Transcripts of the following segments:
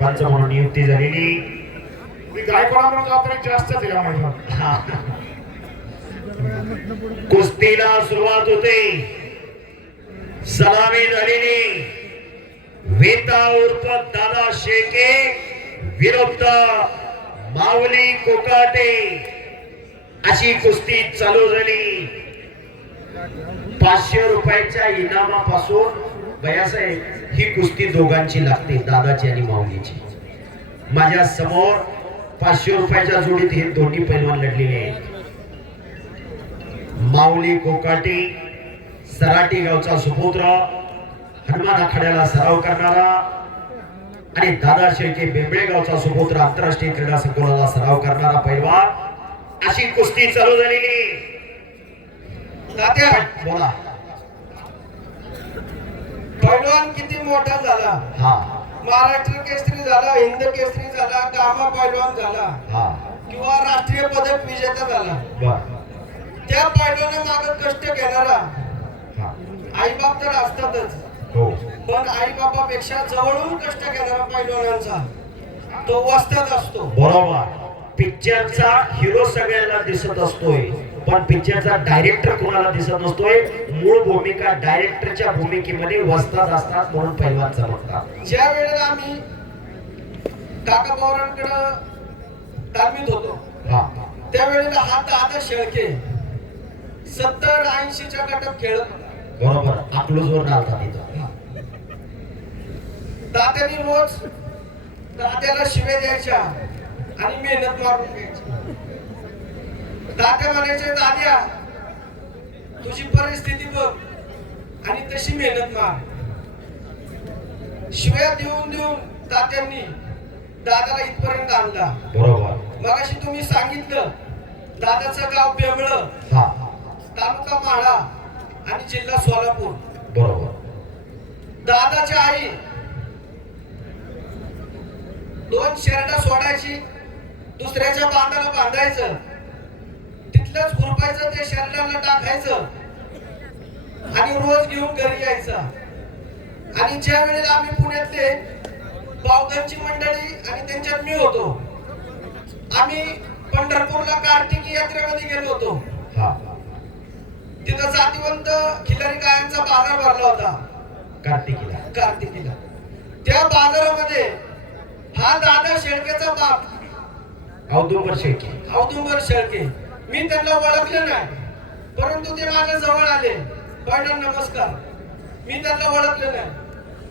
पंच म्हणून नियुक्ती झालेली. मी गायकवाड म्हणून जाताना जास्तच या मैदानात. कुस्तीला सुरुवात होते. सलामी झालेली. वेता उर्फ दादा शेके विरुद्ध माऊली कोकाटे अशी कुस्ती चालू झाली. 500 रुपयाच्या इनामापासून बयासाहेब ही कुस्ती दोघांची लागते, दादाची आणि माऊलीची. माझ्या समोर 500 रुपयाच्या जोडीत हे दोन्ही पैलवान लढलेले आहेत. माऊली कोकाटे सराटी गावचा सुपुत्र, हनुमान आखाड्याला सराव करणारा, आणि दादा शेळके बेंबळे गावचा सुपुत्र, आंतरराष्ट्रीय क्रीडा संकुलाला सराव करणारा पैलवान अशी कुस्ती चालू झालेली. तात्या बोला. पैलवान किती मोठा झाला. हा महाराष्ट्र केसरी झाला, हिंद केसरी झाला, गामा पैलवान झाला, हा किंवा राष्ट्रीय पदक विजेता झाला. बर. त्या पैलवाना मागे कष्ट घेणारा हा आई बाप तर असतातच, हो पण आई बापापेक्षा जवळून कष्ट घेणारा पैलवानांचा तो वस्ताद असतो. बरोबर. पिक्चरचा हिरो सगळ्यांना दिसत असतोय, पण पिक्चरचा डायरेक्टर कोणाला दिसत नसतोय. मूळ भूमिका डायरेक्टरच्या भूमिकेमध्ये वस्ताद असतात म्हणून पैलवान चमकतात. ज्या वेळेला आम्ही काका पवारांकडे तालमीत होतो, हा त्यावेळेला हा दादा शेळके 70-80च्या गटात खेळत होता. बरोबर. अकलूजवर आलता तिथं. दात्याने रोज दात्याला शिव्या द्यायच्या आणि मेहनत मारून घ्यायची. दात्या म्हणायचे, दाद्या तुझी परिस्थिती बघ आणि तशी मेहनत मार. शिव्या देऊन देऊन दात्यांनी दादाला इथपर्यंत आणला. बरोबर. मगाशी तुम्ही सांगितलं दादाचं गाव बेंबळ, हा तालुका माढा आणि जिल्हा सोलापूर. बरोबर. दादाची आई 2 शेरडा सोडायची, दुसऱ्याच्या बांधाला बांधायचं, तिथलंच खुरपायचं, ते शेरडाला टाकायचं आणि रोज घेऊन घरी यायचा. आणि ज्या वेळेला आम्ही पुण्यातले बावधनची मंडळी आणि त्यांच्यात मी होतो, आम्ही पंढरपूरला कार्तिकी यात्रेमध्ये गेलो होतो. हा तिथं जातीवंत खिलारी गायांचा बाजार भरला होता कार्तिकीला. त्या बाजारामध्ये हा दादा शेळकेचा बाप औदुंबर शेळके, औदुंबर शेळके, मी त्यांना ओळखले नाही, परंतु ते माझ्या जवळ आले. पहिला नमस्कार. मी त्यांना ओळखले नाही,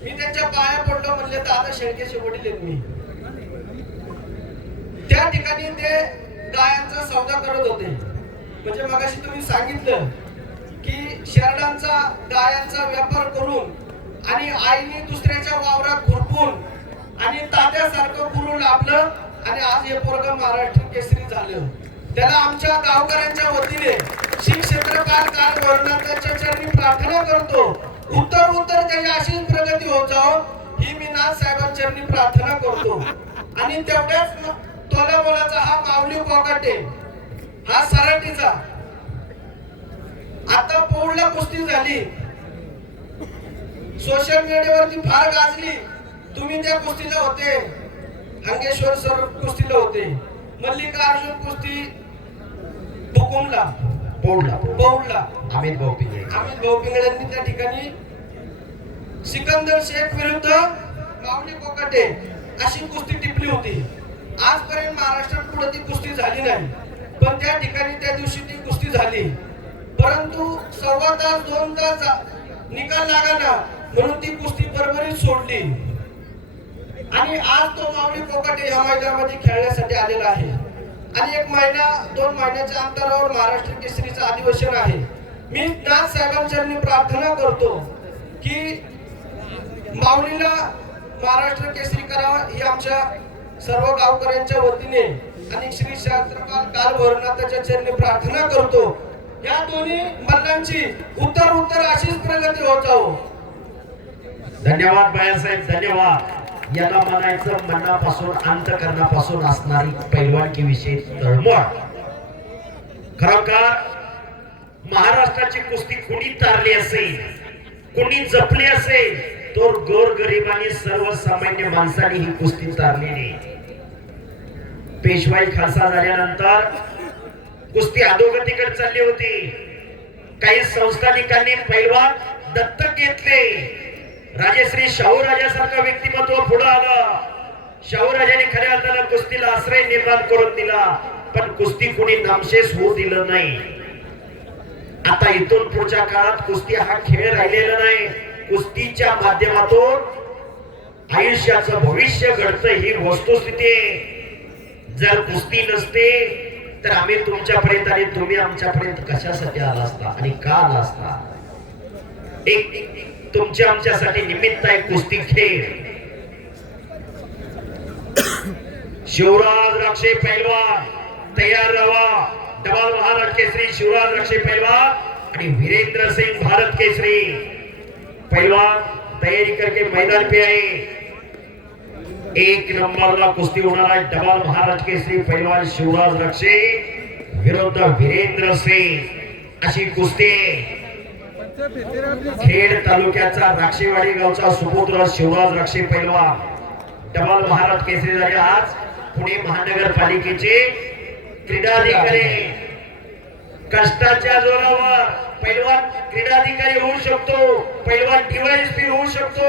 मी त्यांच्या पाया पडलो, म्हणले दादा शेळकेचे वडील आहेत मी. त्या ठिकाणी ते गायांचा सौदा करत होते. म्हणजे मगाशी तुम्ही सांगितलं की शेरडांचा गायांचा व्यापार करून आणि आईने दुसऱ्याच्या वावरात खुरपून आणि तात्यासारखं पुरून लाभलं आणि आज हे पोरग महाराष्ट्र केसरी झालं. त्याला आमच्या गावकऱ्यांच्या वतीने श्री क्षेत्रपाल काल वर्णाच्या चरणी प्रार्थना करतो. उत्तर त्याची अशीच प्रगती होत जाओ ही मी नाथ साहेबांच्या चरणी प्रार्थना करतो. आणि तेवढ्याच तोला बोलाचा हा माऊली कोकाटे, हा सराटीचा. आता पौडला कुस्ती झाली, सोशल मीडियावरती फार गाजली. तुम्ही त्या कुस्तीला होते, हंगेश्वर सर कुस्तीला होते, मल्लिकार्जुन कुस्ती हुकुमला पौडला अमित भाऊ पिंगळे. अमित भाऊ पिंगळ्यांनी त्या ठिकाणी सिकंदर शेख विरुद्ध माऊली कोकाटे अशी कुस्ती टिपली होती. आजपर्यंत महाराष्ट्रात पुढे ती कुस्ती झाली नाही, पण त्या ठिकाणी त्या दिवशी ती कुस्ती झाली. परंतु 1.25 तास 2 तास निकाल लागाना म्हणून ती कुस्ती बरोबरीत सोडली. आणि आज तो माऊली कोकाटे या मैदानामध्ये खेळण्यासाठी आलेला आहे. आणि 1 महिना 2 महिन्याच्या अंतरावर महाराष्ट्र केसरीचं अधिवेशन आहे. मी नाथ साहेबांच्या प्रार्थना करतो की माऊलीला महाराष्ट्र केसरी करावा ही आमच्या सर्व गावकऱ्यांच्या वतीने आणि श्री शास्त्रपाल काल भरनाथाच्या चरणी प्रार्थना करतो. या दोन्ही मल्लांची उत्तर अशीच प्रगती होत जावो. धन्यवाद बाळासाहेब, धन्यवाद. याला म्हणायचं मनापासून अंतकरणापासून असणारी पैलवानकी विषयी तळमळ. खरोखर महाराष्ट्राची कुस्ती कुणी तारली असेल, कुणी जपली असेल तो गोरगरिबांनी सर्वसामान्य माणसांनी ही कुस्ती तारलेली. पेशवाई खालसा झाल्यानंतर कुस्ती अधोगतीकडे चालली होती. काही संस्थानिकांनी पैलवान दत्तक घेतले. राजश्री शाहूराजासारखं व्यक्तिमत्व पुढे आलं. शाहूराजाने खऱ्या अर्थानं कुस्तीला आश्रय निर्माण करून दिला, पण कुस्ती कोणी नामशेष होऊ दिलं नाही. आता इथून पुढच्या काळात कुस्ती हा खेळ राहिलेला नाही. कुस्तीच्या माध्यमातून आयुष्याचं भविष्य घडतं ही वस्तुस्थिती आहे. जर कुस्ती नसते तर आम्ही तुमच्यापर्यंत आणि तुम्ही आमच्यापर्यंत कशासाठी आला असता आणि का आला असता? एक तुमच्या आमच्यासाठी निमित्त आहे कुस्ती खेळ. शिवराज राक्षे पैलवान तयार रहा. डबल महाराष्ट्र केसरी शिवराज राक्षे पैलवान आणि वीरेंद्र सिंह भारत केसरी पैलवान तैयारी करके मैदान पे आए. एक नंबरला कुस्ती होणार आहे. डबल महाराष्ट्र केसरी पैलवान शिवराज राक्षे विरुद्ध वीरेंद्र सिंह अशी कुस्ती. खेड तालुक्याचा राक्षेवाडी गावचा सुपुत्र शिवराज राक्षे पैलवान डबल महाराष्ट्र केसरी झाले. आज पुणे महानगरपालिकेचे क्रीडाधिकारी. कष्टाच्या जोरावर पैलवान क्रीडाधिकारी होऊ शकतो, पैलवान डीवायएसपी होऊ शकतो.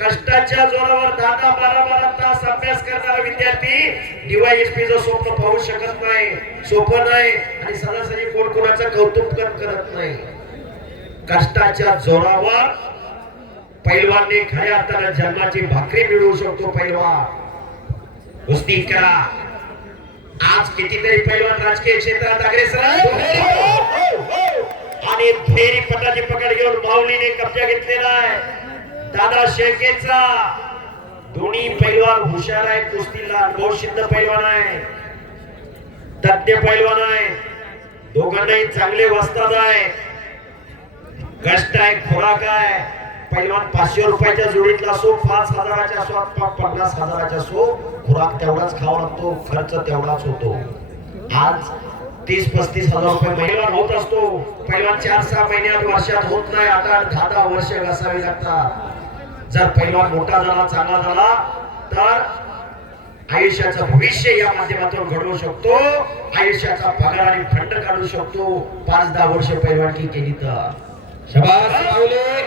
कष्टाच्या जोरावर 10-12 तास अभ्यास करणारा विद्यार्थी डीवायएसपीचं स्वप्न पाहू शकत नाही. सोपं नाही आणि सहजासहजी कोण कोणाचं कौतुक करत नाही. कष्टाच्या जोरावर पैलवानने खऱ्या अर्थानं जन्माची भाकरी मिळवू शकतो. पैलवान कुस्ती करा. आज कितीतरी पैलवान राजकीय क्षेत्रात अग्रेसर आणि फेरी पटाची पकड घेऊन माऊलीने कब्जा घेतलेला आहे. दादा शेळकेचा. दोन्ही पैलवान हुशार आहे. कुस्तीला अनुभवसिद्ध पैलवान आहे, तज्ञ पैलवान आहे. दोघांनाही चांगले वस्ताद आहे. कष्ट आहे, खुराक आहे. पैलवान 500 रुपयाच्या जोडीतला असो, 5,000च्या असो, 50,000च्या असो, खुराक तेवढाच खावा लागतो, खर्च तेवढाच होतो. आज 30-35 हजार रुपये पैलवान होत असतो. पैलवान 4-6 महिन्यात वर्षात होत नाही. 8-10 वर्ष घासावी लागतात. जर पैलवान मोठा झाला, चांगला झाला तर आयुष्याचं भविष्य या माध्यमातून घडवू शकतो. आयुष्याचा पगार आणि फंड काढू शकतो. 5-10 वर्ष पैलवानकी केली तर. शाबास माऊली.